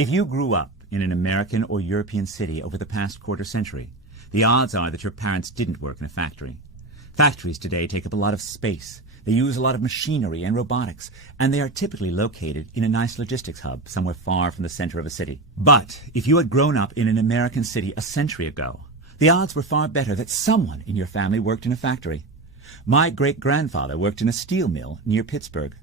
If you grew up in an American or European city over the past quarter century, the odds are that your parents didn't work in a factory. Factories today take up a lot of space. They use a lot of machinery and robotics, and they are typically located in a nice logistics hub somewhere far from the center of a city. But if you had grown up in an American city a century ago, the odds were far better that someone in your family worked in a factory. My great-grandfather worked in a steel mill near Pittsburgh.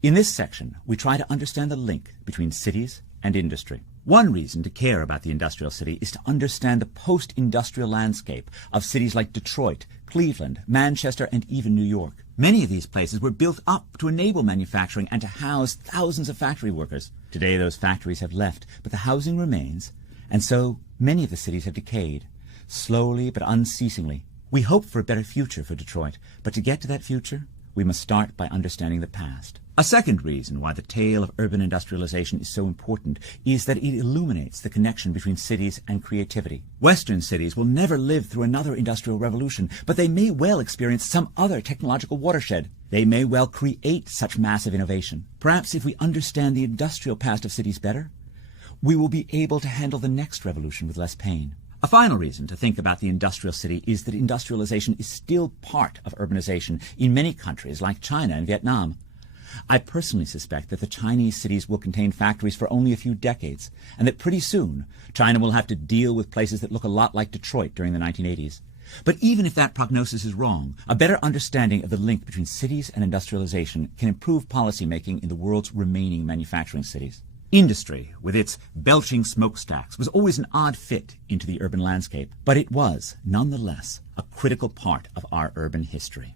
In this section, we try to understand the link between cities and industry. One reason to care about the industrial city is to understand the post-industrial landscape of cities like Detroit, Cleveland, Manchester, and even New York. Many of these places were built up to enable manufacturing and to house thousands of factory workers. Today those factories have left, but the housing remains, and so many of the cities have decayed, slowly but unceasingly. We hope for a better future for Detroit, but to get to that future, we must start by understanding the past. A second reason why the tale of urban industrialization is so important is that it illuminates the connection between cities and creativity. Western cities will never live through another industrial revolution, but they may well experience some other technological watershed. They may well create such massive innovation. Perhaps if we understand the industrial past of cities better, we will be able to handle the next revolution with less pain. A final reason to think about the industrial city is that industrialization is still part of urbanization in many countries like China and Vietnam. I personally suspect that the Chinese cities will contain factories for only a few decades, and that pretty soon China will have to deal with places that look a lot like Detroit during the 1980s. But even if that prognosis is wrong, a better understanding of the link between cities and industrialization can improve policymaking in the world's remaining manufacturing cities. Industry, with its belching smokestacks, was always an odd fit into the urban landscape, but it was, nonetheless, a critical part of our urban history.